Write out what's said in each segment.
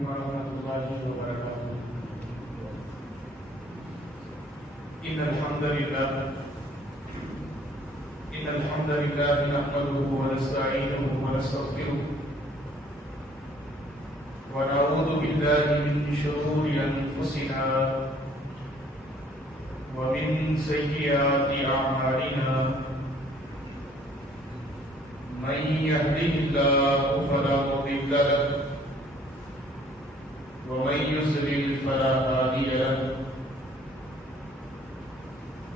ورحمة الله وبركاته. إن الحمد لله نحمده ونستعينه ونستغفره ونعوذ بالله من شرور أنفسنا ومن سيئات أعمالنا. من يهده الله فلا مضل له ومن يضلل فلا هادي له.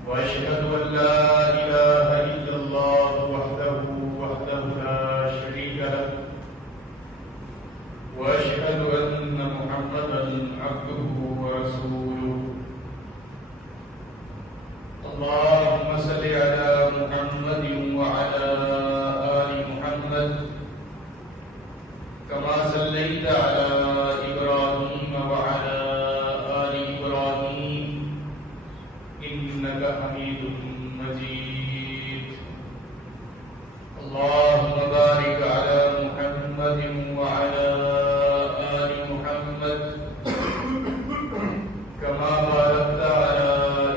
وأشهد أن لا إله إلا الله وحده لا شريك له. وأشهد أن محمدا عبده ورسوله. اللهم صل على محمد وعلى آل محمد كما صليت على إبراهيم وعلى آل إبراهيم إنك حميد مجيد. اللهم بارك على محمد وعلى آل محمد كما باركت على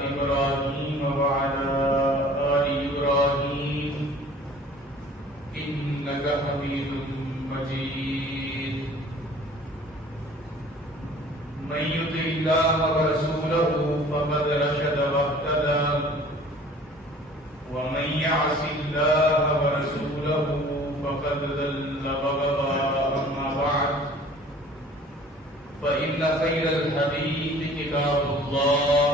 إبراهيم وعلى آل إبراهيم إنك حميد مجيد. من يطع الله ورسوله فقد رشد واهتدى ومن يعص الله ورسوله فقد ضل وغوى. أما بعد فإن خير الحديث كتاب الله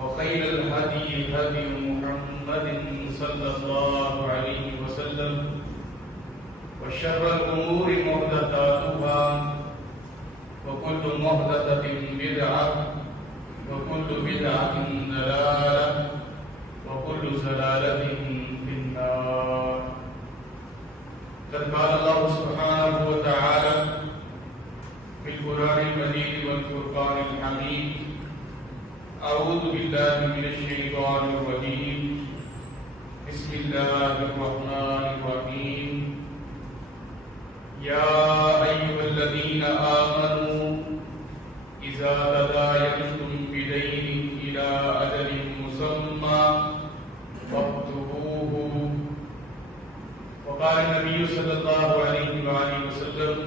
وخير الهدي هدي محمد صلى الله عليه وسلم وشر الأمور محدثاتها وكل محدثة بدعة وكل بدعة ضلالة وكل ضلالة في النار. قد قال الله سبحانه وتعالى في القرآن المجيد والفرقان الحميد: أعوذ بالله من الشيطان الرجيم. بسم الله الرحمن الرحيم. يا أيها الذين آمنوا إذا تداينتم بدين إلى أجل مسمى فاكتبوه. وقال النبي صلى الله عليه وآله وسلم: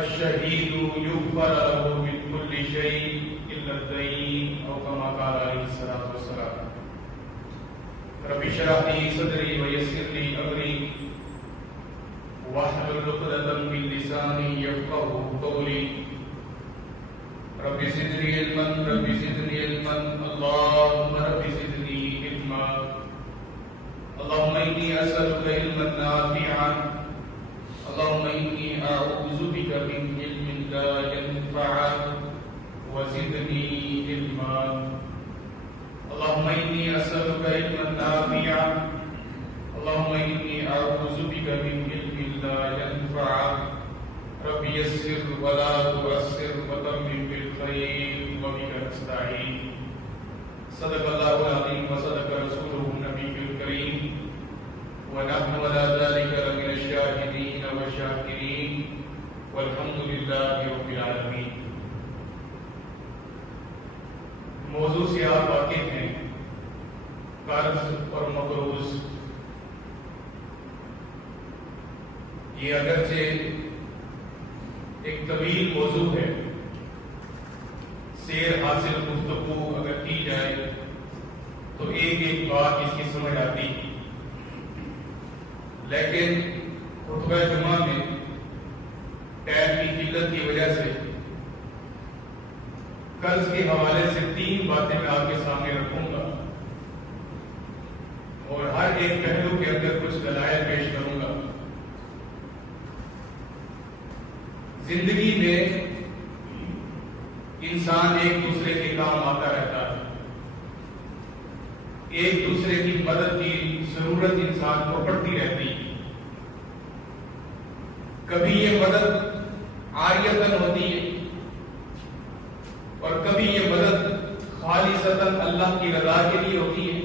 الشهيد يغفر له من كل شيء إلا الدين، أو كما قال عليه الصلاة والسلام. رب اشرح لي صدري ويسر لي أمري واحلل عقدة من لساني يفقهوا قولي. رب زدني علما اللهم رب زدني علما. اللهم إني أسألك علما نافعا. اللهم إني أعوذ بك من علم لا ينفع وزدني علما. اللهم إني أسألك علما نافعا. اللهم إني أعوذ بك من علم لا ينفع. رب يسر ولا تعسر وتمم بالخير وبك نستعين. صدق الله العظيم وصدق رسوله النبي الكريم ونحن على ذلك لمن الشاهدين والشاكرين والحمد لله رب العالمين. موضوع سے آپ واقف ہیں، قرض اور مقروض. یہ اگرچہ ایک طویل موضوع ہے، سیر حاصل گفتگو اگر کی جائے تو ایک بات اس کی سمجھ آتی ہے، لیکن خطبہ جمعہ میں ٹائم کی قلت کی وجہ سے قرض کے حوالے سے 3 باتیں میں آپ کے سامنے رکھوں گا اور ہر ایک پہلو کے اندر کچھ دلائل پیش کروں گا. زندگی میں انسان ایک دوسرے کے کام آتا رہتا ہے، ایک دوسرے کی مدد کی ضرورت انسان کو پڑتی رہتی ہے. کبھی یہ مدد عاریتاً ہوتی ہے اور کبھی یہ مدد خالصتاً اللہ کی رضا کے لیے ہوتی ہے،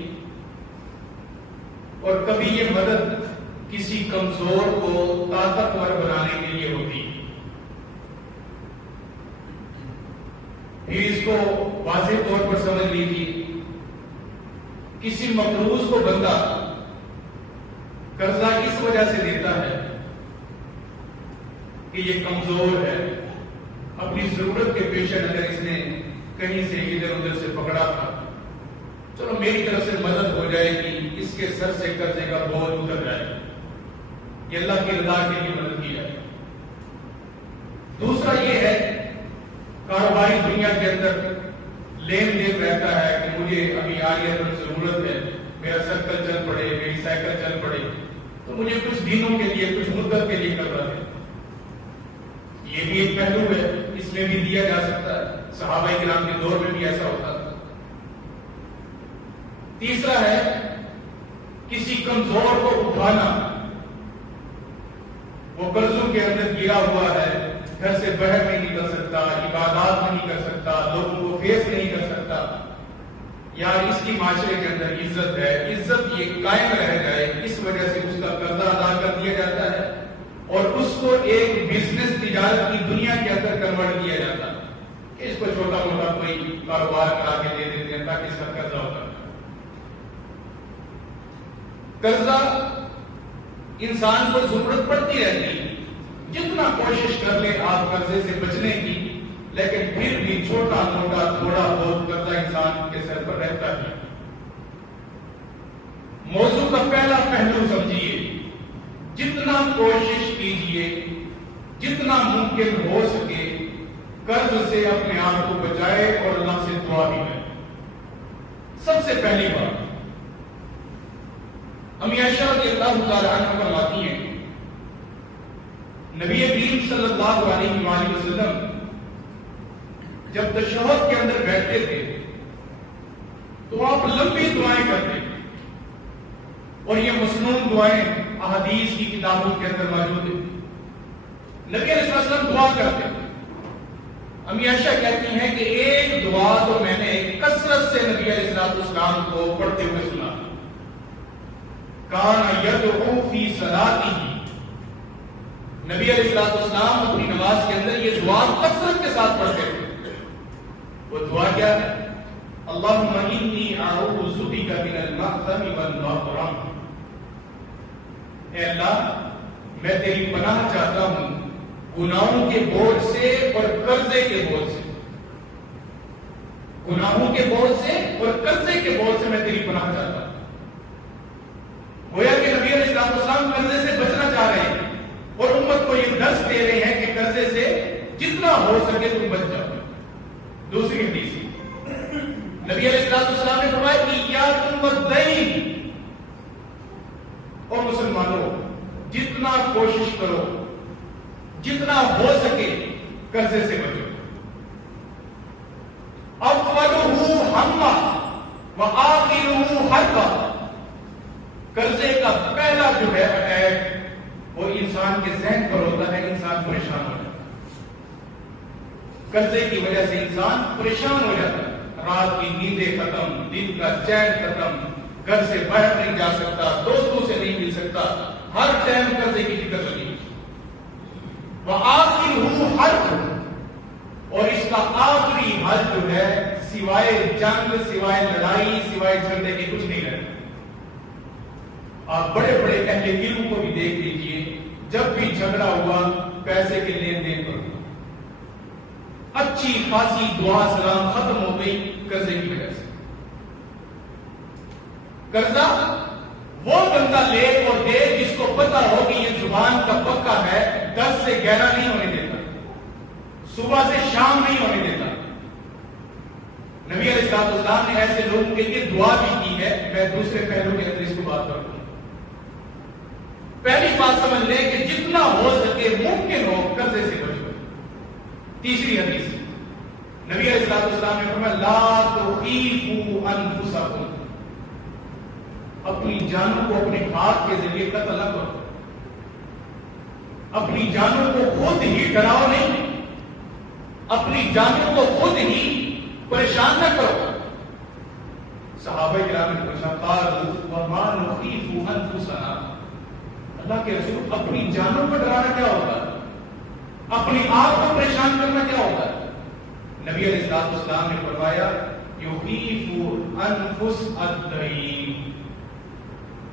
اور کبھی یہ مدد کسی کمزور کو طاقتور واضح طور پر سمجھ لیجیے، کسی مقروض کو بندہ قرضہ اس وجہ سے دیتا ہے کہ یہ کمزور ہے، اپنی ضرورت کے پیش نظر اس نے کہیں سے ادھر ادھر سے پکڑا تھا، چلو میری طرف سے مدد ہو جائے گی، اس کے سر سے قرضے کا بوجھ اتر جائے، یہ اللہ کی رضا کے لیے مدد کی جائے۔ دوسرا یہ ہے، کاروباری دنیا کے اندر لین دین رہتا ہے کہ مجھے ابھی آگے ضرورت ہے، میرا سائیکل چل پڑے، میری سائیکل چل پڑے، تو مجھے کچھ دنوں کے لیے، کچھ مدت کے لیے قرضہ ہے۔ یہ بھی ایک پہلو ہے، اس میں بھی دیا جا سکتا ہے، صحابہ کرام کے دور میں بھی ایسا ہوتا تھا۔ تیسرا ہے کسی کمزور کو اٹھانا، وہ قرضوں کے اندر گرا ہوا ہے، گھر سے باہر نہیں نکل سکتا، عبادات نہیں کر سکتا، لوگوں کو فیس نہیں کر سکتا، یار اس کی معاشرے کے اندر عزت ہے، عزت یہ قائم رہ جائے، اس وجہ سے اس کا قرضہ ادا کر دیا جاتا ہے اور اس کو ایک بزنس تجارت کی دنیا کے اندر کنورٹ کیا جاتا ہے کہ اس کو چھوٹا موٹا کوئی کاروبار کرا کے دے دیتے ہیں تاکہ اس کا قرضہ ہوتا ہے۔ قرضہ انسان کو ضرورت پڑتی رہتی ہے، جتنا کوشش کر لیں آپ قرضے سے بچنے کی، لیکن پھر بھی چھوٹا موٹا تھوڑا بہت قرضہ انسان کے سر پر رہتا ہے۔ موضوع کا پہلا پہلو سمجھیے، جتنا کوشش کیجئے، جتنا ممکن ہو سکے قرض سے اپنے آپ کو بچائے اور اللہ سے دعا بھی کرے۔ سب سے پہلی بات، امی عائشہ رضی اللہ تعالی عنہ فرماتی ہیں، نبی کریم صلی اللہ علیہ وآلہ وسلم جب تشہد کے اندر بیٹھتے تھے تو آپ لمبی دعائیں کرتے تھے، اور یہ مسنون دعائیں احادیث کی کتابوں کے اندر موجود ہیں۔ نبی علیہ السلام دعا کرتے تھے۔ امی عائشہ کہتی ہیں کہ ایک دعا تو میں نے کثرت سے نبی علیہ السلام کو پڑھتے ہوئے سنا، کان یدعو فی صلاتہ، نبی علیہ السلام اپنی نماز کے اندر یہ دعا کثرت کے ساتھ پڑھتے تھے۔ وہ دعا کیا ہے؟ اللہم انی اعوذ بک من المأثم والمغرم، اے اللہ میں تیری پناہ چاہتا ہوں گناہوں کے بوجھ سے اور قرضے کے بوجھ سے، گناہوں کے بوجھ سے اور قرضے کے بوجھ سے میں تیری پناہ چاہتا ہوں۔ گویا کہ نبی علیہ السلام قرضے سے بچنا چاہ رہے ہیں اور امت کو یہ درس دے رہے ہیں کہ قرضے سے جتنا ہو سکے تم بچ جاؤ۔ دوسری حدیث نبی علیہ السلام نے فرمایا کہ ایاکم والدین، اور مسلمانوں جتنا کوشش کرو، جتنا ہو سکے قرضے سے بچو۔ اولہ ہمہ وآخرہ حربہ، قرضے کا پہلا جو ہے اٹیک وہ انسان کے ذہن پر ہوتا ہے، انسان پریشان ہو جاتا ہے، قرضے کی وجہ سے انسان پریشان ہو جاتا ہے، رات کی نیندیں ختم، دن کا چین ختم، گھر سے باہر نہیں جا سکتا، دوستوں سے نہیں مل سکتا، ہر ٹائم قرضے کی فکر لگی۔ وآخرہ حرب، اور اس کا آخری حل جو ہے سوائے جنگ، سوائے لڑائی، سوائے جھگڑے کے کچھ نہیں رہتا۔ آپ بڑے بڑے اہل علم کو بھی دیکھ لیجئے، جب بھی جھگڑا ہوا پیسے کے لین دین پر، اچھی خاصی دعا سلام ختم ہو گئی قرضے کی وجہ سے۔ قرضہ وہ بندہ لے اور دے جس کو پتا ہو کہ یہ زبان کا پکا ہے، 10 سے 11 نہیں ہونے دیتا، صبح سے شام نہیں ہونے دیتا۔ نبی علیہ السلام نے ایسے لوگوں کے لیے دعا بھی کی ہے۔ میں دوسرے پہلو کے اندر اس کو بات کروں۔ پہلی بات سمجھ لیں کہ جتنا ہو سکے ممکن ہو قرضے سے بچو۔ تیسری حدیث نبی علیہ السلام نے فرمایا لا تخیفوا انفسکم، اپنی جانوں کو اپنے ہاتھ کے ذریعے قتل نہ کرو، اپنی جانوں کو خود ہی ڈراؤ نہیں، اپنی جانوں کو خود ہی پریشان نہ کرو۔ صحابہ کرام نے پوچھا قالوا وما نخیف انفسنا، اللہ کے رسول اپنی جانوں کو ڈرانا کیا ہوتا ہے، اپنی آپ کو پریشان کرنا کیا ہوتا ہے؟ نبی علیہ السلام نے فرمایا یخیف انفس الدین،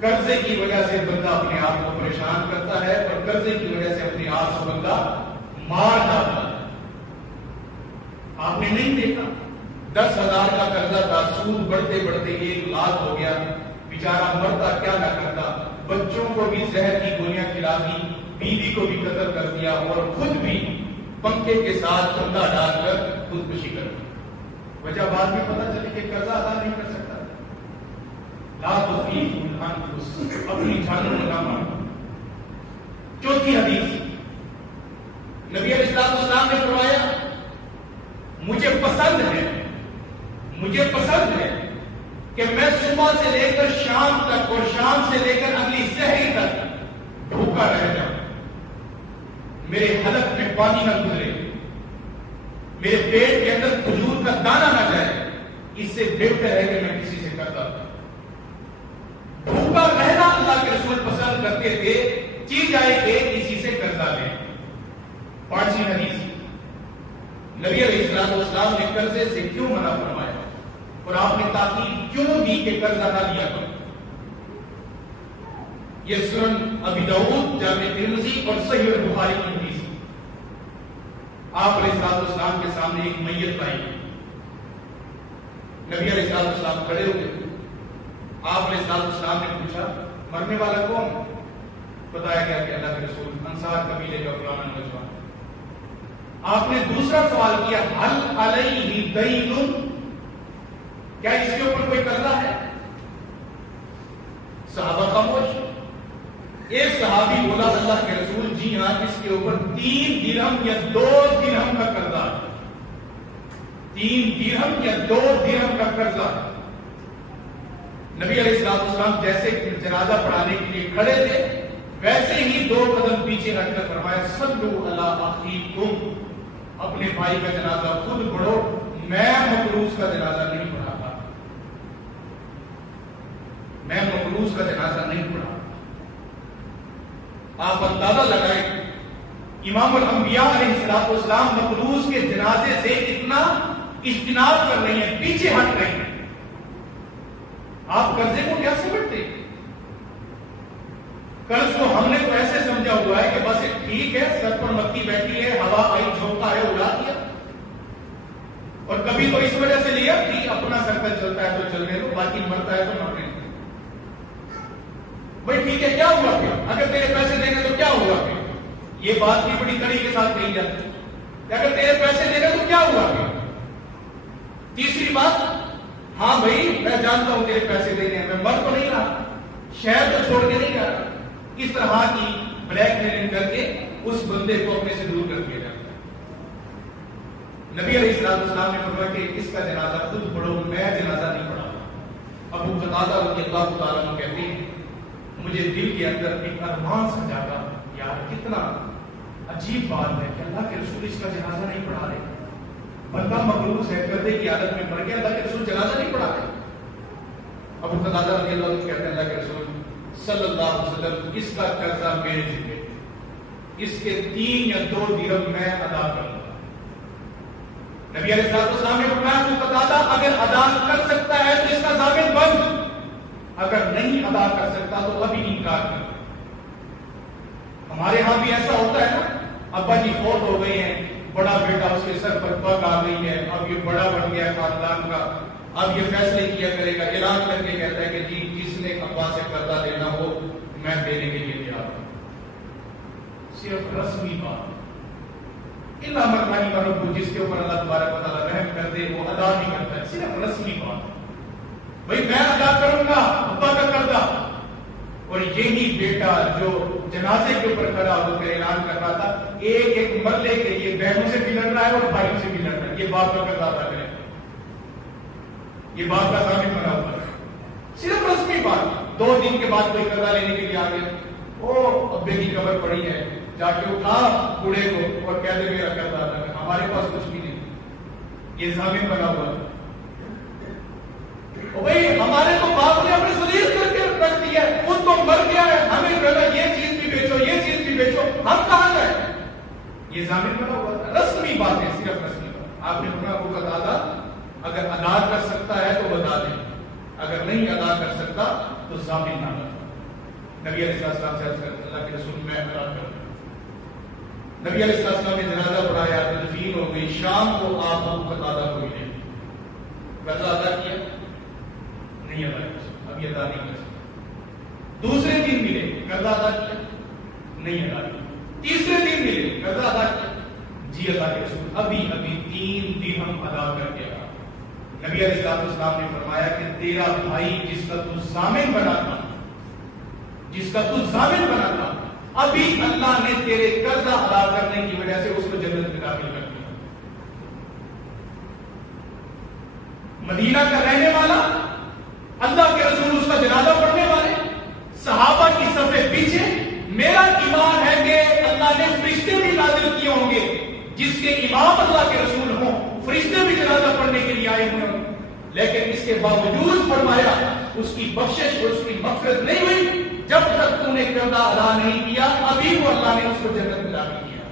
قرضے کی وجہ سے بندہ اپنے آپ کو پریشان کرتا ہے اور قرضے کی وجہ سے اپنے آپ کو بندہ مار ڈالتا ہے۔ آپ نے نہیں دیکھا 10,000 کا قرضہ تھا، سود بڑھتے بڑھتے 1,00,000 ہو گیا، بیچارہ مرتا کیا نہ کرتا، بچوں کو بھی زہر کی گولیاں کھلا دی، بیوی کو بھی قتل کر دیا اور خود بھی پنکھے کے ساتھ چندہ ڈال کر خودکشی کر دی۔ وجہ بعد میں پتہ چلی کہ قرضہ ادا نہیں کر سکتا۔ لا تخیف الانفس، اپنی جانوں کو نہ مارو۔ چوتھی حدیث، نبی علیہ السلام نے فرمایا مجھے پسند ہے کہ میں صبح سے لے کر شام تک اور شام سے لے کر اگلی سحری تک بھوکا رہ جاؤں، میرے حلق میں پانی نہ گزرے، میرے پیٹ کے اندر کھجور کا دانہ نہ جائے، اس سے بہتر ہے کہ میں کسی سے قرضہ دوں۔ بھوکا رہنا اللہ کے رسول پسند کرتے تھے، چیز جائے کہ کسی سے قرضہ لیں۔ پانچویں حدیث، نبی علیہ السلام نے قرضے سے کیوں منع فرمایا اور آپ نے تاکید کیوں دی کہ قرضہ نہ لیا کرو؟ یہ سنن ابی داؤد، جامع ترمذی اور صحیح بخاری کی حدیث۔ آپ علیہ السلام کے سامنے ایک میت آئی، نبی علیہ السلام کھڑے ہو گئے، آپ علیہ السلام نے پوچھا مرنے والا کون؟ بتایا گیا کہ اللہ کے رسول انصار قبیلے کا فلانا نوجوان۔ آپ نے دوسرا سوال کیا حل علیہ دین، کیا اس کے اوپر کوئی قرضہ ہے؟ صحابہ خاموش۔ ایک صحابی بولا اللہ کے رسول جی ہاں، اس کے اوپر 3 درہم یا 2 درہم کا قرضہ ہے، 3 درہم یا 2 درہم کا قرضہ۔ نبی علیہ السلام جیسے جنازہ پڑھانے کے لیے کھڑے تھے ویسے ہی 2 قدم پیچھے ہٹ کر فرمایا صلو علی اخیکم، اپنے بھائی کا جنازہ خود پڑھو، میں مقروض کا جنازہ نہیں پڑھاتا، میں مقروض کا جنازہ نہیں پڑھا۔ آپ اندازہ لگائیں امام الانبیاء علیہ السلام مقروض کے جنازے سے اتنا اجتناب کر رہے ہیں، پیچھے ہٹ رہے ہیں، آپ قرضے کو کیا سمجھتے؟ قرض کو ہم نے تو ایسے سمجھا ہوا ہے کہ بس ٹھیک ہے، سر پر مکھی بیٹھی ہے، ہوا آئی جھونکا ہے اڑا دیا، اور کبھی تو اس وجہ سے لیا کہ اپنا سرکل چلتا ہے تو چلنے دو، باقی مرتا ہے تو مرنے دو۔ بھائی ٹھیک ہے، کیا ہوا پھر؟ اگر تیرے پیسے دینے تو کیا ہوا پھر؟ یہ بات بھی بڑی کڑی کے ساتھ کہی جاتی ہے، اگر تیرے پیسے دینے تو کیا ہوا پھر؟ تیسری بات، ہاں بھائی میں جانتا ہوں تیرے پیسے دینے ہیں، میں مر تو نہیں رہا، شہر تو چھوڑ کے نہیں جا رہا۔ اس طرح کی بلیک میلنگ کر کے اس بندے کو اپنے سے دور کر دیا جاتا ہے۔ نبی علیہ السلام نے فرمایا کہ اس کا جنازہ خود پڑھو، میں جنازہ نہیں پڑھا۔ ابو قتادہ رضی اللہ تعالیٰ عنہ کہتے ہیں مجھے دل کے اندر ایک ارمان سا جاگا، یار کتنا عجیب بات ہے کہ اللہ کے رسول اس کا جنازہ نہیں پڑھا رہے، بندہ مقروض ہے، قرضے کی حالت میں پڑ گیا، اللہ کے رسول جنازہ نہیں پڑھا رہے۔ ابو قتادہ رضی اللہ عنہ کہتے ہیں اللہ کے رسول صلی اللہ علیہ وسلم اس کا قرضہ میرے ذمہ، اس کے 3 یا 2 درہم میں ادا کروں گا۔ نبی علیہ السلام نے فرمایا تو قتادہ اگر ادا کر سکتا ہے تو اس کا ضامن بن، اگر نہیں ادا کر سکتا تو ابھی انکار کر۔ ہمارے ہاں بھی ایسا ہوتا ہے نا، ابا جی فوت ہو گئے ہیں، بڑا بیٹا اس کے سر پر پگ آ گئی ہے، اب یہ بڑا بن گیا خاندان کا، اب یہ فیصلے کیا کرے گا، اعلان کر کے کہتا ہے کہ جی جس نے ابا سے قرضہ دینا ہو میں دینے کے لیے تیار ہوں۔ صرف رسمی بات، اللہ مرکانی مرب جس کے اوپر اللہ تبارک و تعالیٰ رحم کر دے وہ ادا نہیں کرتا ہے، صرف رسمی بات، بھائی میں ادا کروں گا ابا کا قرضہ۔ اور یہی بیٹا جو جنازے کے اوپر کھڑا ہو کر اعلان کر رہا تھا ایک ایک مرلے کے لیے بہنوں سے بھی لڑ رہا ہے اور بھائیوں سے بھی لڑ رہا ہے، یہ باپ کا قرضہ ادا کرے، یہ باپ کا ضامن بنا ہوا ہے۔ صرف رسمی بات، 2 دن کے بعد کوئی قرضہ لینے کے لیے آ گیا، او ابے کی قبر پڑی ہے، جا کے اٹھا بوڑھے کو اور کہہ دے میرا قرضہ ادا کر، ہمارے پاس کچھ بھی نہیں، یہ ضامن بنا ہوا ہے۔ بھائی ہمارے تو باپ نے ہمیں ذلیل کر کے رکھ دیا ہے، خود تو مر گیا ہے، ہمیں کہنا یہ چیز بھی بیچو یہ چیز بھی بیچو، ہم کہاں جائیں؟ یہ ضامن بنا ہوا ہے، رسمی بات ہے، صرف رسمی بات۔ آپ نے فرمایا ابو قتادہ اگر ادا کر سکتا ہے تو بتا دیں، اگر نہیں ادا کر سکتا تو ضامن نہ بتا۔ نبی علیہ السلام سے عرض کرتے اللہ کے رسول میں ادا کروں۔ نبی علیہ السلام نے جنازہ پڑھایا، تدفین ہو گئی، شام کو آپ ابو قتادہ کو ملے، قرضہ ادا کیا؟ نہیں ادا کیا، ابھی ادا نہیں کر سکتا۔ دوسرے دن ملے، قرضہ ادا کیا؟ نہیں ادا کیا۔ تیسرے دن ملے، قرضہ ادا کیا؟ جی اللہ کے رسول ابھی 3 درہم ادا کر کے آیا۔ نبی علیہ السلام نے فرمایا کہ تیرا بھائی جس کا تو ضامن بنا تھا، جس کا تو ضامن بنا تھا، ابھی اللہ نے تیرے قرضہ ادا کرنے کی وجہ سے اس کو جنت میں داخل کر دیا۔ مدینہ کا رہنے والا، اللہ کے رسول اس کا جنازہ پڑھنے والے، صحابہ کی صفیں پیچھے۔ میرا ایمان ہے کہ اللہ نے فرشتے بھی نازل کیے ہوں گے، جس کے امام اللہ کے رسول ہوں، فرشتے بھی جنازہ پڑھنے کے لیے آئے ہوئے ہوں، لیکن اس کے باوجود فرمایا اس کی بخشش اور اس کی مغفرت نہیں ہوئی جب تک تم نے قرضہ ادا نہیں کیا، ابھی وہ اللہ نے اس کو جنت میں داخل کیا۔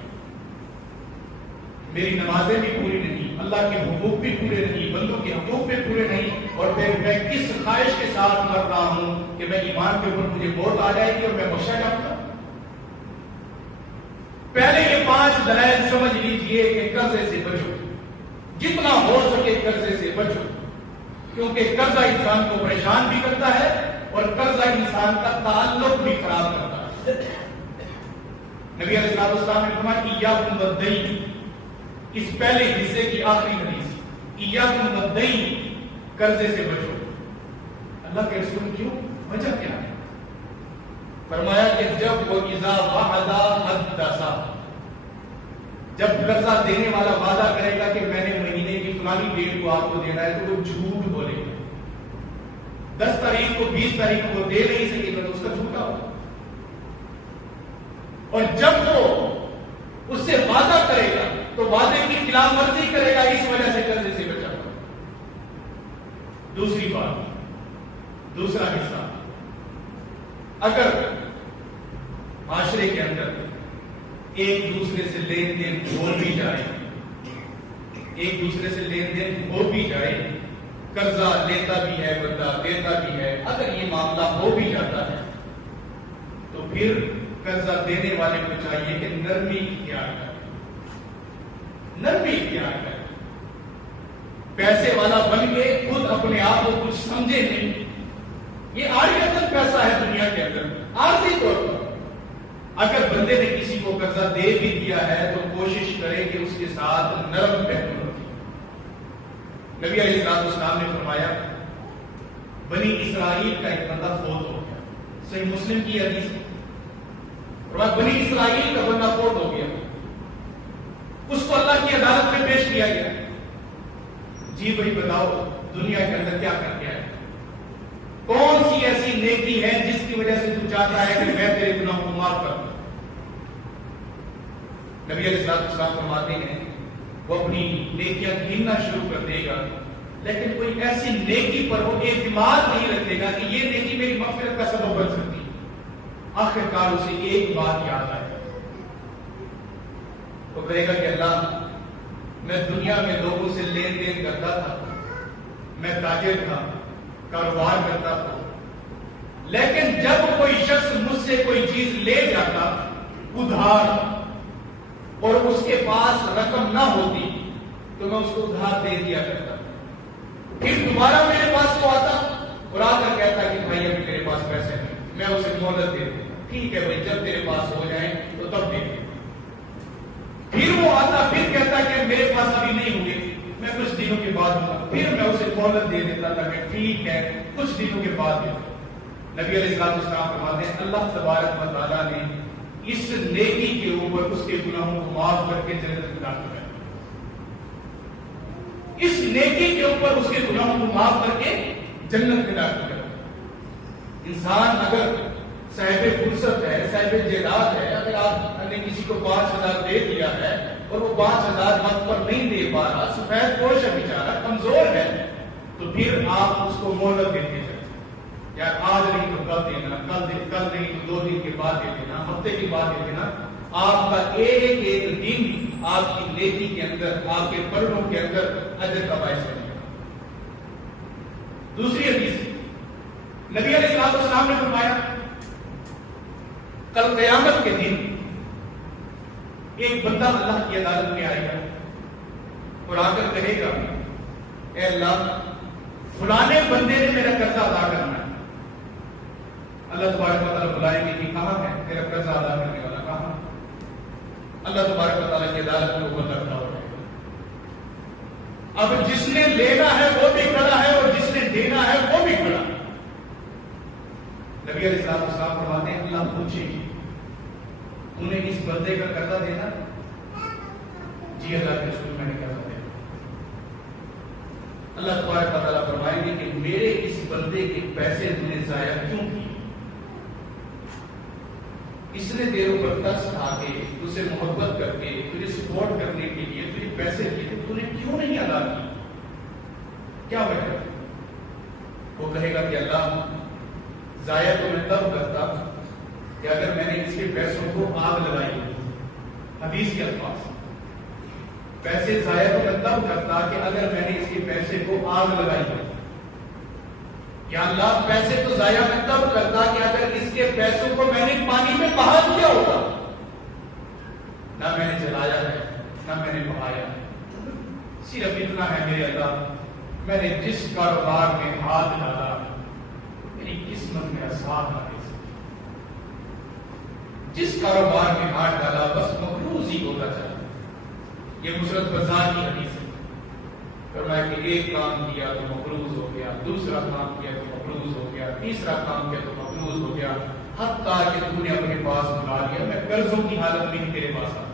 میری نمازیں بھی پوری نہیں، اللہ کے حقوق بھی پورے نہیں، بندوں کے حقوق بھی پورے نہیں، اور پھر میں کس خواہش کے ساتھ مر رہا ہوں کہ میں ایمان کے اوپر مجھے ووٹ آ جائے گی اور میں بخشا جاؤں گا۔ پہلے یہ 5 دلائل سمجھ لیجئے کہ قرضے سے بچو، جتنا ہو سکے قرضے سے بچو، کیونکہ قرضہ انسان کو پریشان بھی کرتا ہے اور قرضہ انسان کا تعلق بھی خراب کرتا ہے۔ نبی علیہ السلام نے فرمایا ایاکم والدین، اس پہلے حصے کی آخری حدیث، ایاکم والدین، قرضے سے بچو۔ اللہ کے رسول کیوں؟ وجہ کیا ہے؟ فرمایا کہ جب وہ اذا وعد حدث، جب قرضہ دینے والا وعدہ کرے گا کہ میں نے مہینے کی فلانی ڈیٹ کو آپ کو دینا ہے تو وہ جھوٹ بولے گا۔ 10 تاریخ کو 20 تاریخ کو دے نہیں سکے گا تو اس کا جھوٹا ہوگا، اور جب وہ اس سے وعدہ کرے گا تو وعدے کی خلاف ورزی کرے گا، اس وجہ سے قرضے سے بچا ہوگا۔ دوسری بات، دوسرا حصہ، اگر معاشرے کے اندر ایک دوسرے سے لین دین ہو بھی جائے، ایک دوسرے سے لین دین ہو بھی جائے، قرضہ لیتا بھی ہے بندہ، دیتا بھی ہے، اگر یہ معاملہ ہو بھی جاتا ہے تو پھر قرضہ دینے والے کو چاہیے کہ نرمی اختیار کرے، نرمی اختیار کرے، پیسے والا بن کے خود اپنے آپ کو کچھ سمجھے نہیں۔ یہ عارضی پیسہ ہے دنیا کے اندر، عارضی طور پر اگر بندے نے کسی کو قرضہ دے بھی دیا ہے تو کوشش کرے کہ اس کے ساتھ نرم پہلو رکھے۔ نبی علیہ السلام نے فرمایا بنی اسرائیل کا ایک بندہ فوت ہو گیا، صحیح مسلم کی حدیث ہے، فرمایا بنی اسرائیل کا بندہ فوت ہو گیا، اس کو اللہ کی عدالت میں پیش کیا گیا۔ جی بھائی بتاؤ دنیا کے اندر کیا کر کے آئے؟ کون سی ایسی نیکی ہے جس کی وجہ سے تو چاہتا ہے کہ میں تیرے گناہوں کو معاف کر دوں؟ نبی علیہ السلام فرماتے ہیں وہ اپنی نیکیاں گننا شروع کر دے گا، لیکن کوئی ایسی نیکی پر وہ اعتماد نہیں رکھے گا کہ یہ نیکی میری مغفرت کا سبب بن سکتی۔ آخر کار اسے ایک بات یاد آئے، وہ کہے گا کہ اللہ میں دنیا میں لوگوں سے لین دین کرتا تھا، میں تاجر تھا، کاروبار کرتا تھا، لیکن جب کوئی شخص مجھ سے کوئی چیز لے جاتا ادھار اور اس کے پاس رقم نہ ہوتی تو میں اس کو ادھار دے دیا کرتا، پھر دوبارہ میرے پاس وہ آتا اور آ کر کہتا کہ بھائی ابھی میرے پاس پیسے نہیں، میں اسے مہلت دے دیتا، ٹھیک ہے بھائی جب تیرے پاس ہو جائیں تو تب دے دے۔ پھر وہ آتا پھر کہتا کہ میرے پاس ابھی نہیں ہوں گے، میں کچھ دنوں کے بعد ہوں گا، پھر میں اسے مہلت دے دیتا تھا کہ ٹھیک ہے کچھ دنوں کے بعد دے۔ نبی علیہ السلام فرماتے ہیں اللہ تبارک و تعالیٰ نے اس نیکی کے اوپر اس کے گناہوں کو معاف کر کے جنت میں داخل کر، اس نیکی کے اوپر اس کے گناہوں کو معاف کر کے جنت میں داخل کر۔ انسان اگر صاحب فرصت ہے، صاحب جائیداد ہے، اگر آپ نے کسی کو 5,000 دے دیا ہے اور وہ 5,000 وقت پر نہیں دے پا رہا، سفید پوش ہے بیچارہ، کمزور ہے، تو پھر آپ اس کو مہلت دیتے جائیں، یار آج نہیں تو کل دینا، کل نہیں تو 2 دن کے بعد دے دینا، ہفتے کے بعد دے دینا۔ آپ کا ایک ایک دن آپ کی نیکی کے اندر، آپ کے پلوں کے اندر اجر کا باعث بنے گا۔ ایک بندہ اللہ کی عدالت میں آئے گا اور آ کر کہے گا اے اللہ فلانے بندے نے میرا قرضہ ادا کرنا ہے. اللہ تبارک و تعالیٰ بلائیں گے کہ کہاں ہے تیرا قرضہ ادا کرنے والا, کہاں؟ اللہ تبارک و تعالیٰ کی عدالت میں وہ بندہ کھڑا ہو جائے گا. اب جس نے لینا ہے وہ بھی کھڑا ہے اور جس نے دینا ہے وہ بھی کھڑا ہے. نبی علیہ السلام فرماتے ہیں اللہ پوچھے تو نے اس بندے کا قرضہ دینا؟ جی اللہ کے رسول میں نے قرضہ دینا. اللہ تبارک و تعالیٰ فرمائیں گے کہ میرے اس بندے کے پیسے تم نے ضائع کیوں کیے؟ اس نے تیرے اوپر ترس کھا کے تجھ سے محبت کر کے تجھے سپورٹ کرنے کے لیے تجھے پیسے دیے تو نے کیوں نہیں ادا کی؟ کیا وجہ؟ وہ کہے گا کہ اللہ ضائع تو میں تب کرتا کہ اگر میں نے اس کے پیسوں کو آگ لگائی ہوتی. حدیث کے الفاظ پیسے ضائع تو میں تب کرتا کہ اگر میں نے اس کے پیسے کو آگ لگائی ہوتی. یا اللہ پیسے تو ضائع میں تب کرتا کہ اگر اس کے پیسوں کو میں نے پانی میں بہا دیا ہوتا. نہ میں نے جلایا ہے نہ میں نے بہایا ہے, صرف اتنا ہے میرے اللہ میں نے جس کاروبار میں ہاتھ ڈالا میری قسمت میرا ساتھ نہ دے سکی. جس کاروبار میں ہاتھ ڈالا بس مقروض ہی ہوتا چلا. یہ مسرت بازار کی حدیث ہے. فرمایا کہ ایک کام کیا تو مقروض ہو گیا, دوسرا کام کیا تو مقروض ہو گیا, تیسرا کام کیا تو مقروض ہو گیا, حتیٰ کہ تو نے اپنے پاس بلا لیا میں قرضوں کی حالت میں ہی تیرے پاس آتا.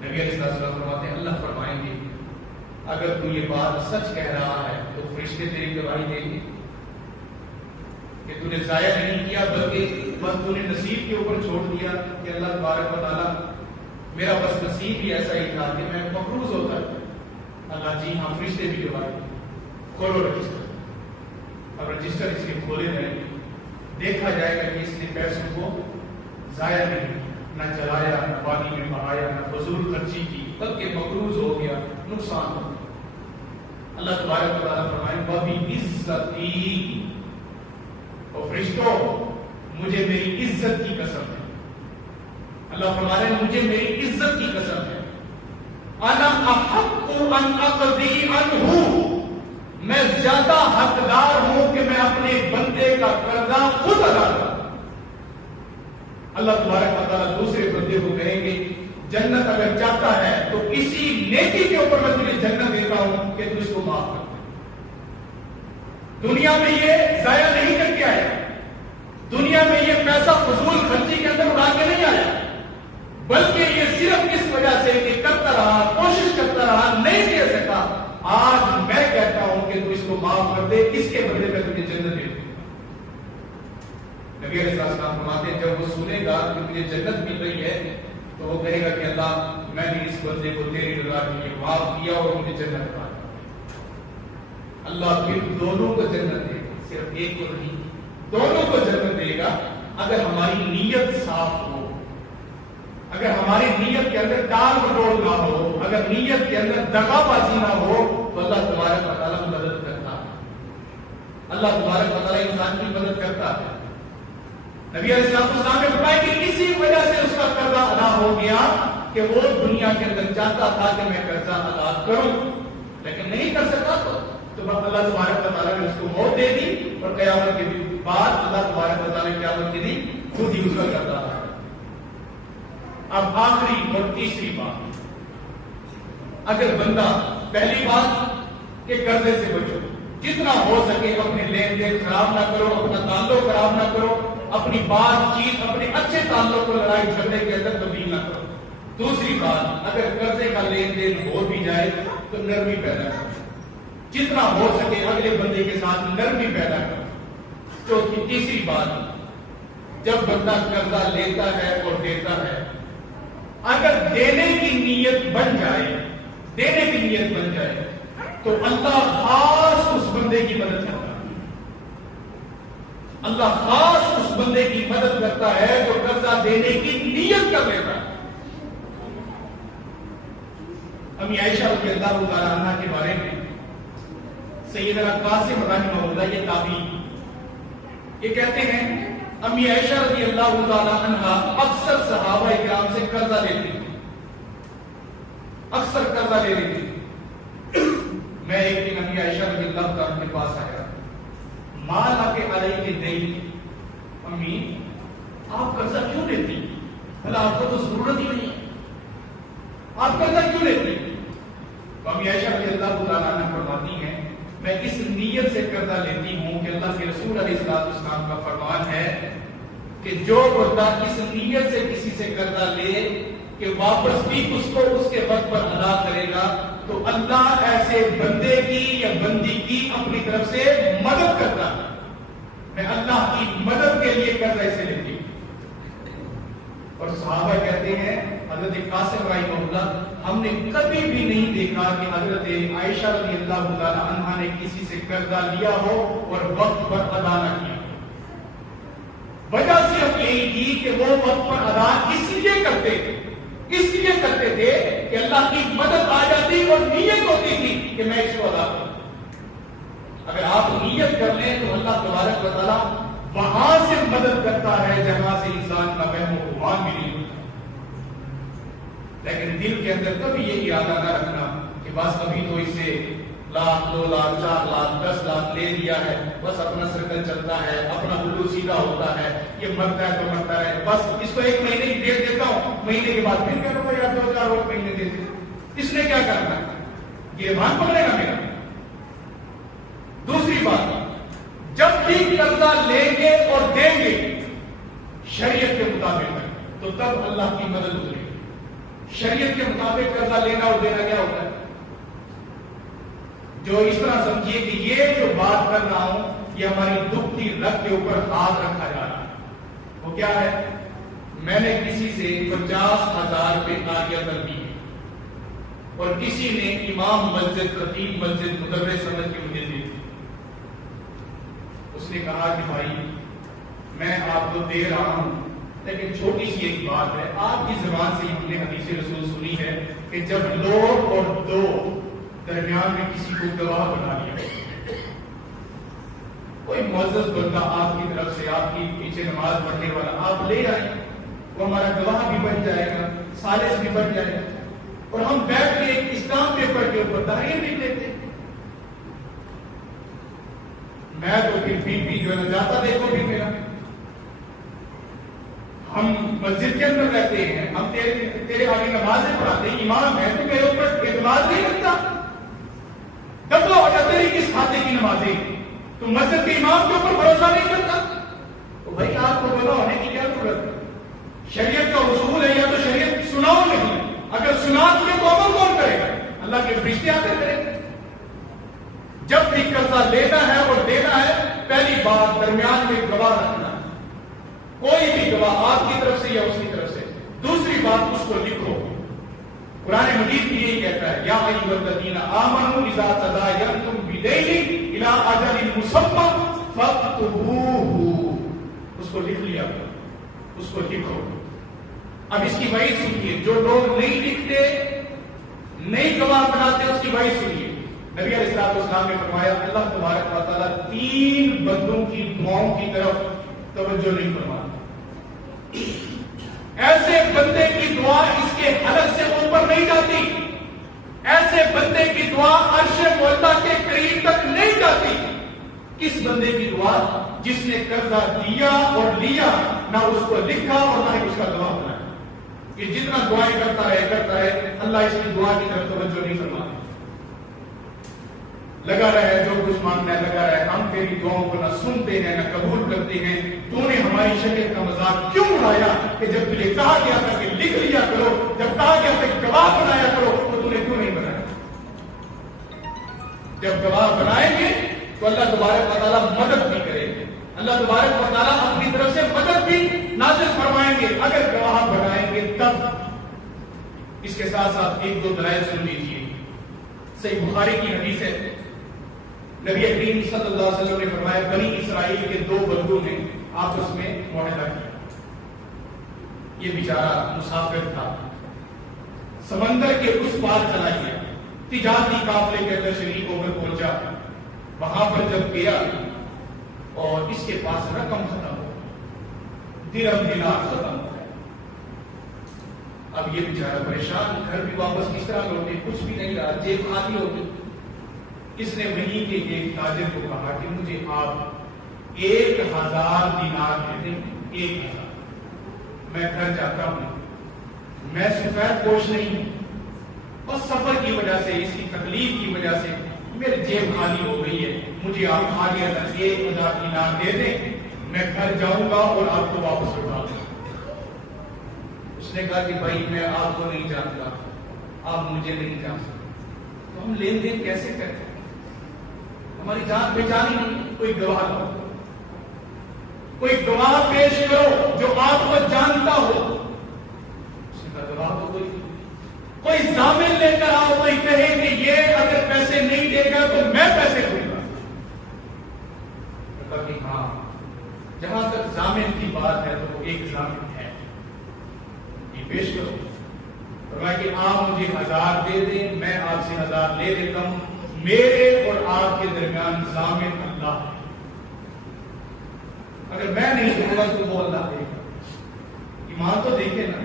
نبی علیہ السلام فرماتے ہیں اللہ فرمائیں گے اگر تو یہ بات سچ کہہ رہا ہے تو فرشتے تیری گواہی دیں گے کہ تو نے ضائع نہیں کیا بلکہ بس تو نے نصیب کے اوپر چھوڑ دیا کہ اللہ تبارک و تعالیٰ میرا بس نصیب ہی ایسا ہی تھا کہ میں مقروض ہوتا. اللہ جی ہاں فرشتے بھی گواہی کھولو رجسٹر. اب رجسٹر اس کے کھولے جائیں گے دیکھا جائے گا کہ اس نے پیسوں کو ضائع نہیں نہ چلایا نہ پانی میں بہایا نہ فضول خرچی کی بلکہ مقروض ہو گیا, نقصان ہو گیا. اللہ تبارک و تعالیٰ فرمائیں وَبِعِزَّتِي اور فرشتوں مجھے میری عزت کی قسم ہے. اللہ فرما رہے ہیں مجھے میری عزت کی قسم ہے انا احق ان اقضی عنہ میں زیادہ حقدار ہوں کہ میں اپنے بندے کا قرضہ خود ادا کروں. اللہ تبارک و تعالیٰ دوسرے بندے کو کہیں گے جنت اگر چاہتا ہے تو اسی نیکی کے اوپر میں تجھے جنت دیتا ہوں کہ تو اس کو معاف کر دے. دنیا میں یہ ضائع نہیں کر کے آیا, دنیا میں یہ پیسہ فضول خرچی کے اندر اڑا کے نہیں آیا, بلکہ یہ صرف اس وجہ سے کہ کرتا رہا کوشش کرتا رہا نہیں دے سکا. آج میں کہتا ہوں کہ تو اس کو معاف کر دے, اس کے بدلے میں تجھے جنت دے دوں. نبی علیہ السلام فرماتے ہیں جب وہ سنے گا کہ مجھے جنت مل رہی ہے تو وہ کہے گا کہ اللہ میں نے اس بندے کو تیری رضا کے لیے معاف کیا اور مجھے جنت پا. اللہ پھر دونوں کو جنت دے گا, صرف ایک کو نہیں, دونوں کو جنت دے گا اگر ہماری نیت صاف ہو, اگر ہماری نیت کے اندر ٹال مٹول نہ ہو, اگر نیت کے اندر دغا بازی نہ ہو تو اللہ تبارک و تعالیٰ مدد کرتا ہے. اللہ تبارک و تعالیٰ انسان کی مدد کرتا ہے. نبی علیہ السلام نے فرمایا کہ اسی وجہ سے اس کا قرضہ ادا ہو گیا کہ وہ دنیا کے اندر چاہتا تھا کہ میں قرضہ ادا کروں لیکن نہیں کر سکا تو اللہ تبارک و تعالیٰ نے اس کو موت دے دی اور قیامت کے بعد اللہ تبارک و تعالیٰ نے قیامت کے دن خود ہی اس کا قرضہ ادا. اب آخری اور تیسری بات, اگر بندہ پہلی بات کہ قرضے سے بچو, جتنا ہو سکے اپنے لین دین خراب نہ کرو, اپنا تعلق خراب نہ کرو, اپنی بات چیت اپنے اچھے تعلق کو لڑائی جھگڑے کے اندر تبدیل نہ کرو. دوسری بات اگر قرضے کا لین دین ہو بھی جائے تو نرمی پیدا کرو, جتنا ہو سکے اگلے بندے کے ساتھ نرمی پیدا کرو. چوتھی تیسری بات جب بندہ قرضہ لیتا ہے اور دیتا ہے اگر دینے کی نیت بن جائے, دینے کی نیت بن جائے تو اللہ خاص اس بندے کی مدد کرتا ہے. اللہ خاص اس بندے کی مدد کرتا ہے جو قرضہ دینے کی نیت کر لیتا ہے. امی عائشہ رضی اللہ تعالی عنہا کے بارے میں سیدنا قاسم رحمہ اللہ یہ تابعی یہ کہتے ہیں امی عائشہ رضی اللہ تعالی عنہا اکثر صحابہ کرام سے لیتی تھی، اکثر قرضہ لے لیتی تھی۔ میں ایک دن امی عائشہ رضی اللہ تعالیٰ کے پاس آیا، مال آ کے علیہ کے دئی، امی آپ قرضہ کیوں لیتی؟ بھلا آپ کو تو ضرورت ہی نہیں ہے، آپ قرضہ کیوں لیتی؟ تو امی عائشہ رضی اللہ تعالیٰ عنہ فرماتی ہیں میں اس نیت سے قرضہ لیتی ہوں کہ اللہ کے رسول علیہ السلام کا فرمان ہے کہ جو بندہ اس نیت سے کسی سے قرضہ لے کہ واپس بھی اس کو اس کے وقت پر ادا کرے گا تو اللہ ایسے بندے کی یا بندی کی اپنی طرف سے مدد کرتا ہے۔ میں اللہ کی مدد کے لیے قرضہ اسے لیتی ہوں۔ اور صحابہ کہتے ہیں حضرت قاسم رحمہ اللہ ہم نے کبھی بھی نہیں دیکھا کہ حضرت عائشہ رضی اللہ تعالی عنہا نے کسی سے قرضہ لیا ہو اور وقت پر ادا نہ کیا۔ وجہ صرف یہی تھی کہ وہ وقت پر ادا اس لیے کرتے تھے کہ اللہ کی مدد آ جاتی اور نیت ہوتی تھی کہ میں اس کو ادا کروں۔ اگر آپ نیت کر لیں تو اللہ تبارک و تعالیٰ وہاں سے مدد کرتا ہے جہاں سے انسان کا وہم و گمان بھی نہیں ہوتا۔ لیکن دل کے اندر کبھی یہ ارادہ نہ رکھنا کہ بس ابھی تو اسے 1,00,000 2,00,000 4,00,000 10,00,000 لے لیا ہے، بس اپنا سرکل چلتا ہے، اپنا بلو سیدھا ہوتا ہے، یہ مرتا ہے تو مرتا ہے، بس اس کو 1 مہینے کی ڈیٹ دیتا ہوں، مہینے کے بعد پھر کہتا ہوں یار 2-4 اور مہینے دے دے۔ اس نے کیا کرنا ہے؟ یہ بھان پکڑے گا میرا۔ دوسری بات، جب بھی قرضہ لیں گے اور دیں گے شریعت کے مطابق تو تب اللہ کی مدد اترے گی۔ شریعت کے مطابق قرضہ لینا اور دینا کیا ہوتا ہے؟ جو اس طرح سمجھیے کہ یہ جو بات کر رہا ہوں یہ ہماری دکھتی رگ کے اوپر ہاتھ رکھا جا رہا ہے، وہ کیا ہے؟ میں نے کسی سے 50,000 روپے عاریہ کر دی اور کسی نے امام مسجد، خطیب مسجد، مدرس سمجھ کے مجھے دے دی۔ اس نے کہا کہ بھائی میں آپ کو دے رہا ہوں لیکن چھوٹی سی ایک بات ہے، آپ کی زبان سے ہم نے حدیث رسول سنی ہے کہ جب لوگ اور دو درمیان میں کسی کو گواہ بنا لیا، کوئی معزز بندہ آپ کی طرف سے آپ کی پیچھے نماز پڑھنے والا آپ لے آئیں، وہ ہمارا گواہ بھی بن جائے گا، ثالث بھی بن جائے گا، اور ہم بیٹھ کے ایک اسلام پیپر کے اوپر تحریر لکھ لیتے۔ میں تو پھر بھی جو ہے جاتا دیکھو بھی میرا، ہم مسجد کے اندر رہتے ہیں، ہم تیرے آگے نمازیں پڑھاتے ہیں، امام ہے تو میرے اوپر اعتماد نہیں کرتا؟ دفعہ ہو جاتا ہے کس کھاتے کی نمازیں، تو مسجد کے امام کے اوپر بھروسہ نہیں کرتا؟ تو بھائی آپ کو بولا ہونے کی کیا ضرورت ہے؟ شریعت کا اصول ہے یا تو شریعت سناؤ نہیں، اگر سنا تمہیں تو عمل کون کرے گا؟ اللہ کے فرشتے آتے کریں گے۔ جب بھی قرضہ لینا ہے اور دینا ہے پہلی بات درمیان میں گواہ رکھنا، کوئی بھی گواہ آپ کی طرف سے یا اس کی طرف سے۔ دوسری بات اس کو لکھو، قرآن مجید بھی یہی کہتا ہے یا ایھا الذین آمنوا اذا تداینتم بدین الی اجل مسمى فاکتبوہ، اس کو لکھ لیا، اس کو لکھو۔ اب اس کی وعید سنیے، جو لوگ نہیں لکھتے نہیں گواہ بناتے اس کی وعید سنیے۔ نبی علیہ السلام نے فرمایا اللہ تبارک و تعالیٰ 3 بندوں کی دعاؤں کی طرف توجہ نہیں فرماتا۔ ایسے بندے کی دعا اس کے حلق سے اوپر نہیں جاتی، ایسے بندے کی دعا عرش معلا کے قریب تک نہیں جاتی۔ کس بندے کی دعا؟ جس نے قرضہ دیا اور لیا، نہ اس کو لکھا اور نہ اس کا گواہ بنایا۔ یہ جتنا دعائیں کرتا ہے اللہ اس کی دعا کی طرف توجہ نہیں فرماتا، لگا رہے جو کچھ مانگنا ہے لگا رہے، ہم تیری دعاؤں کو نہ سنتے ہیں نہ قبول کرتے ہیں۔ تو نے ہماری شریعت کا مذاق کیوں اڑایا کہ جب تجھے کہا گیا تھا کہ لکھ لیا کرو، جب کہا گیا تھا کہ گواہ بنایا کرو، تو تو نے کیوں نہیں بنایا؟ جب گواہ بنائیں گے تو اللہ تبارک و تعالیٰ مدد بھی کرے گے، اللہ تبارک و تعالیٰ اپنی طرف سے مدد بھی نازل فرمائیں گے اگر گواہ بنائیں گے تب۔ اس کے ساتھ ساتھ 1-2 دلائل سن لیجیے۔ صحیح بخاری کی حدیث ہے، نبی کریم صلی اللہ علیہ وسلم نے فرمایا بنی اسرائیل کے 2 بندوں نے آپس میں معاہدہ کیا۔ یہ بیچارہ مسافر تھا، سمندر کے اس پار چلا گیا، تجارتی قافلے کے اندر شریک ہو کر پہنچا۔ وہاں پر جب گیا اور اس کے پاس رقم ختم ہو، درہم دینار ختم ہو گیا۔ اب یہ بیچارہ پریشان، گھر بھی واپس کس طرح لوٹے، کچھ بھی نہیں رہا، جیب خالی ہو گئی۔ اس نے وہیں کے ایک تاجر کو کہا کہ مجھے آپ 1000 دینار دے دیں، 1000، میں گھر جاتا ہوں، میں سفید پوش نہیں ہوں، بس سفر کی وجہ سے، اس کی تکلیف کی وجہ سے میری جیب خالی ہو گئی ہے، مجھے آپ آگے 1000 دینار دے دیں، میں گھر جاؤں گا اور آپ کو واپس اٹھا دوں۔ اس نے کہا کہ بھائی میں آپ کو نہیں جانتا، آپ مجھے نہیں جان سکتے، تو ہم لین دین کیسے کریں؟ ہماری جان پہچان ہی نہیں، کوئی گواہ کرو، کوئی گواہ پیش کرو جو آپ کو جانتا ہو۔ اس نے کہا گواہ تو کوئی ضامن لے کر آؤ، کوئی کہے کہ یہ اگر پیسے نہیں دے گا تو میں پیسے دوں گا۔ کہا کہ ہاں، جہاں تک ضامن کی بات ہے تو وہ ایک ضامن ہے، یہ پیش کرو۔ کہا کہ آپ مجھے 1000 دے دیں، میں آپ سے 1000 لے لیتا ہوں، میرے اور آپ کے درمیان ضامن اللہ ہے، اگر میں نہیں دوں گا تو وہ اللہ دے گا۔ ایمان تو دیکھے نا،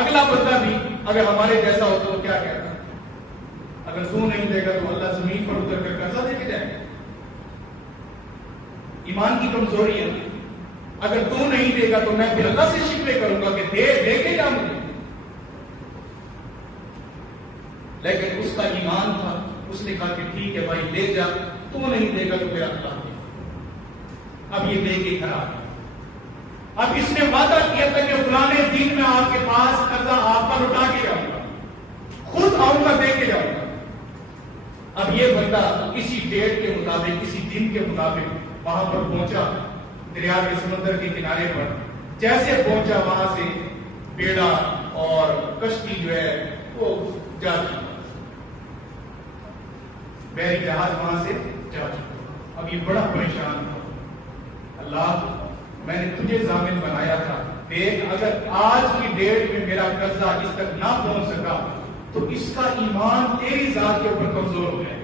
اگلا بندہ بھی اگر ہمارے جیسا ہوتا تو کیا کہتا؟ اگر تو نہیں دے گا تو اللہ زمین پر اتر کر قرضہ دے کے جائے گا۔ ایمان کی کمزوری ہے، اگر تو نہیں دے گا تو میں پھر اللہ سے شکوے کروں گا کہ دے کے جا مجھے۔ لیکن اس کا ایمان تھا، اس نے کہا کہ ٹھیک ہے بھائی لے جا، تو نہیں دے گا تو پھر اللہ دے۔ اب یہ لے کے گھر آ گیا، اب اس نے وعدہ کیا تھا کہ فلانے دن میں آپ کے پاس قرضہ آپ پر اٹھا کے جاؤں گا، خود آؤں گا، دے کے جاؤں گا۔ اب یہ بندہ کسی ڈیٹ کے مطابق، کسی دن کے مطابق وہاں پر پہنچا، دریا کے سمندر کے کنارے پر جیسے پہنچا، وہاں سے بیڑا اور کشتی جو ہے وہ جا چکا، بحری جہاز وہاں سے جا چکا۔ اب یہ بڑا پریشان تھا، اللہ میں نے تجھے ضامن بنایا تھا، دیکھ اگر آج کی ڈیٹ میں میرا قرضہ اس تک نہ پہنچ سکا تو اس کا ایمان تیری ذات کے اوپر کمزور ہو جائے۔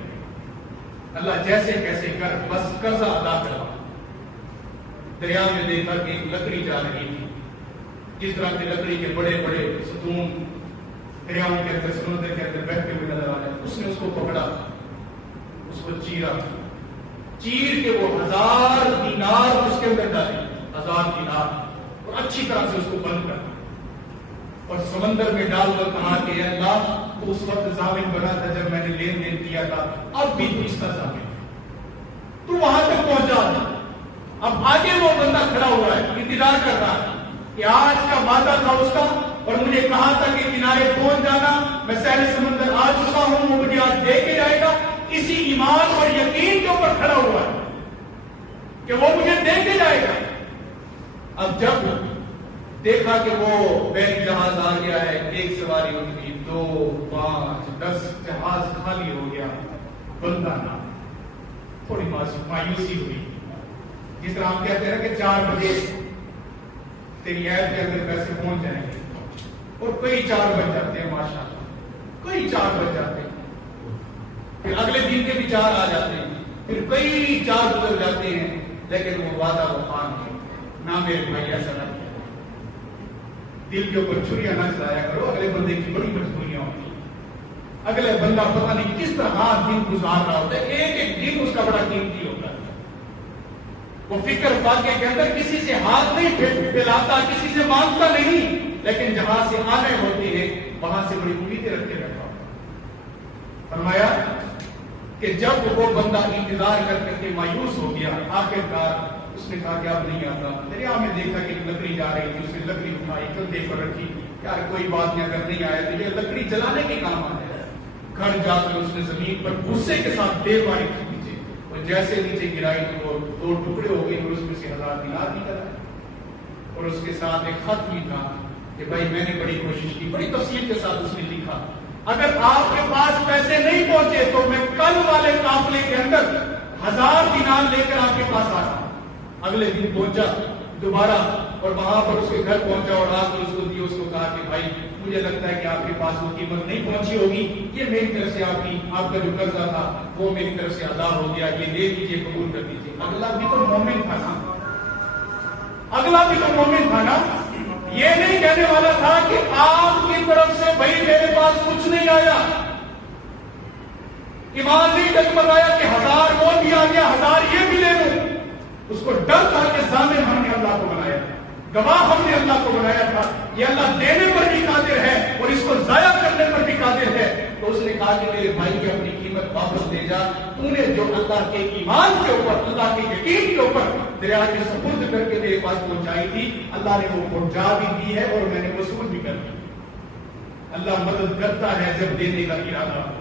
اللہ جیسے کیسے کر بس قرضہ ادا کروا۔ دریا میں دیکھا کہ ایک لکڑی جا رہی تھی، جس طرح کی لکڑی کے بڑے بڑے ستون دریاؤں کے اندر، سمندر کے اندر بیٹھتے ہوئے نظر آ رہے، اس نے اس کو پکڑا، اس کو چیرا، چیر کے وہ 1000 دینار اس کے اندر ڈالے، 1000 دینار، اور اچھی طرح سے اس کو بند کر اور سمندر میں ڈال کر کہا کہ اللہ تو اس وقت ضامن بنا تھا جب میں نے لین دین کیا تھا، اب بھی تو اس کا ضامن ہے، تو وہاں تک پہنچا۔ اب آگے وہ بندہ کھڑا ہوا ہے، انتظار کر رہا ہے کہ آج کا وعدہ تھا اس کا، اور مجھے کہا تھا کہ کنارے پہنچ جانا، میں ساحل سمندر آ چکا ہوں، وہ مجھے آج دے کے جائے گا۔ اسی ایمان اور یقین کے اوپر کھڑا ہوا ہے کہ وہ مجھے دے کے جائے گا۔ اب جب دیکھا کہ وہ بحری جہاز آ گیا ہے، ایک سواری اٹھ گئی، 2 5 10 جہاز خالی ہو گیا، بندہ نہ، تھوڑی مایوسی ہوئی، جس طرح ہم کہتے ہیں کہ 4 بجے تیری ایپ کے اندر پیسے پہنچ جائیں گے، اور کئی 4 بج جاتے ہیں، ماشاءاللہ کئی 4 بج جاتے ہیں، پھر اگلے دن کے بھی 4 آ جاتے ہیں، پھر کئی 4 گزر جاتے ہیں، لیکن وہ وعدہ وفا نہیں۔ نہ میرے بھائی ایسا نہ کیا، دل کے اوپر چھریاں نہ چلایا کرو، اگلے بندے کی بڑی مجبوریاں ہوتی ہیں، اگلے بندہ پتہ نہیں کس طرح دن گزار رہا ہوتا ہے، ایک ایک دن اس کا بڑا قیمتی ہوتا ہے، وہ فکر واقعے کے اندر کسی سے ہاتھ نہیں پھیلاتا، کسی سے مانگتا نہیں، لیکن جہاں سے آنے ہوتی ہے وہاں سے بڑی امیدیں رکھ کے بیٹھا ہوتا ہے۔ فرمایا کہ جب وہ بندہ انتظار کر کے مایوس ہو گیا، آخرکار اس نے کہا کہ اب نہیں آتا، دریا میں دیکھا کہ ایک لکڑی جا رہی تھی، اس نے لکڑی اٹھائی، کندھے پر رکھی، یار کوئی بات نہیں، اگر نہیں آیا تو یہ لکڑی جلانے کے کام آ جائے۔ گھر جا کر اس نے زمین پر غصے کے ساتھ دے ماری تھی نیچے، اور جیسے نیچے گرائی تو وہ 2 ٹکڑے ہو گئے، اور اس میں سے 1000 دینار نکل آئے، اور اس کے ساتھ ایک خط بھی تھا کہ بھائی میں نے بڑی کوشش کی، بڑی تفصیل کے ساتھ اس نے لکھا، اگر آپ کے پاس پیسے نہیں پہنچے تو میں کل والے قافلے کے اندر 1000 دینار لے کر آپ کے پاس آ رہا ہوں۔ اگلے دن پہنچا دوبارہ، اور وہاں پر اس کے گھر پہنچا، اور آ کر اس کو دی، اس کو کہا کہ بھائی مجھے لگتا ہے کہ آپ کے پاس وہ قیمت نہیں پہنچی ہوگی، یہ میری طرف سے آپ کا جو قرضہ تھا وہ میری طرف سے ادا ہو گیا، یہ لے لیجیے، قبول کر دیجیے۔ اگلا بھی تو مومن تھا نا، اگلا بھی تو مومن تھا نا، یہ نہیں کہنے والا تھا کہ آپ کی طرف سے بھائی میرے پاس کچھ نہیں آیا، ایمان نہیں ڈگمگایا کہ 1000 وہ بھی آ گیا 1000 یہ بھی لے لوں، اس کو ڈر تھا کہ ضامن ہم نے اللہ کو بنایا تھا، گواہ ہم نے اللہ کو بنایا تھا، یہ اللہ دینے پر بھی قادر ہے اور اس کو ضائع کرنے پر بھی قادر ہے۔ تو اس نے کہا کہ میرے بھائی کی اپنی قیمت واپس لے جا، تو نے جو اللہ کے ایمان کے اوپر، اللہ کے یقین کے اوپر دریا کے سپرد کر کے میرے پاس پہنچائی تھی، اللہ نے وہ پہنچا بھی دی ہے اور میں نے وصول بھی کر دی۔ اللہ مدد کرتا ہے جب دینے کا ارادہ ہو،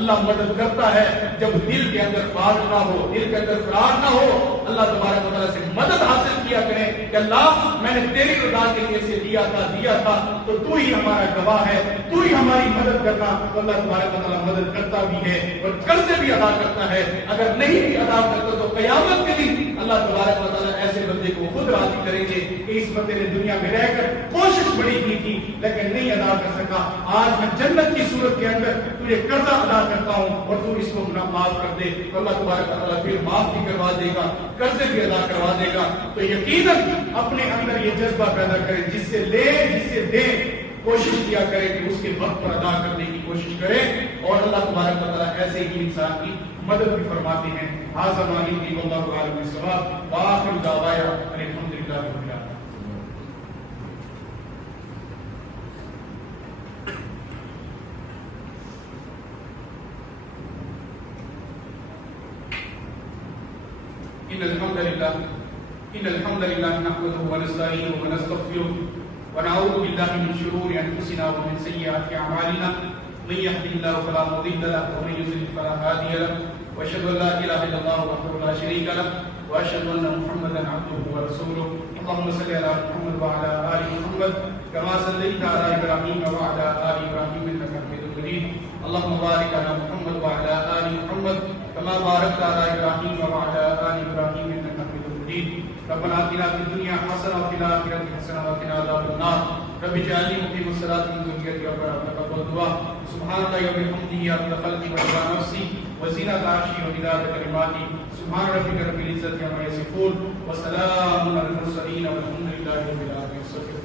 اللہ مدد کرتا ہے جب دل کے اندر فراغ نہ ہو، دل کے اندر فراغ نہ ہو۔ اللہ تبارک و تعالیٰ سے مدد حاصل کیا کریں کہ اللہ میں نے تیری رضا کے لیے سے دیا تھا تو تو ہی ہمارا گواہ ہے، تو ہی ہماری مدد کرنا۔ تو اللہ تبارک و تعالیٰ مدد کرتا بھی ہے اور قرضے بھی ادا کرتا ہے، اگر نہیں بھی ادا کرتا تو قیامت کے دن اللہ تبارک و تعالیٰ ایسے بندے کو خود راضی کریں گے کہ اس بندے نے دنیا میں رہ کر کوشش بڑی کی تھی لیکن نہیں ادا کر سکا، آج میں جنت کی صورت کے اندر تجھے قرضہ ادا کرتا ہوں اور تو اس کو معاف کر دے، تو اللہ تبارک و تعالیٰ پھر معاف بھی کروا دے گا، قرضے بھی ادا کروا دے گا۔ تو یقیناً اپنے اندر یہ جذبہ پیدا کرے، جس سے لے جس سے دے، کوشش کیا کرے کہ اس کے وقت پر ادا کرنے کی کوشش کرے، اور اللہ تبارک و تعالیٰ ایسے ہی انسان کی مدد بھی فرماتے ہیں۔ ھذا ما عندی واللہ اعلم بالصواب، وآخر دعوانا ان الحمد للہ رب العالمین۔ إن الحمد لله نحمده ونستعينه ونستغفره ونعوذ بالله من شرور أنفسنا ومن سيئات أعمالنا، من يهده الله فلا مضل له ومن يضلل فلا هادي له، وأشهد أن لا إله إلا الله وحده لا شريك له، وأشهد أن محمدا عبده ورسوله۔ اللهم صل على محمد وعلى آل محمد كما صليت على إبراهيم وعلى آل إبراهيم إنك حميد مجيد، اللهم بارك على محمد وعلى آل محمد كما باركت على إبراهيم وعلى آل إبراهيم إنك حميد مجيد۔ ربنا آتنا في الدنيا حسنة وفي الآخرة حسنة وقنا عذاب النار، رب اجعلني مقيم الصلاة من ذريتي ربنا تقبل دعاء، سبحان الله وبحمده عدد خلقي ورضا نفسي وزنة عرشي ومداد كلماتي، سبحان ربك رب العزة عما يصفون وسلام على المرسلين والحمد لله رب العالمين۔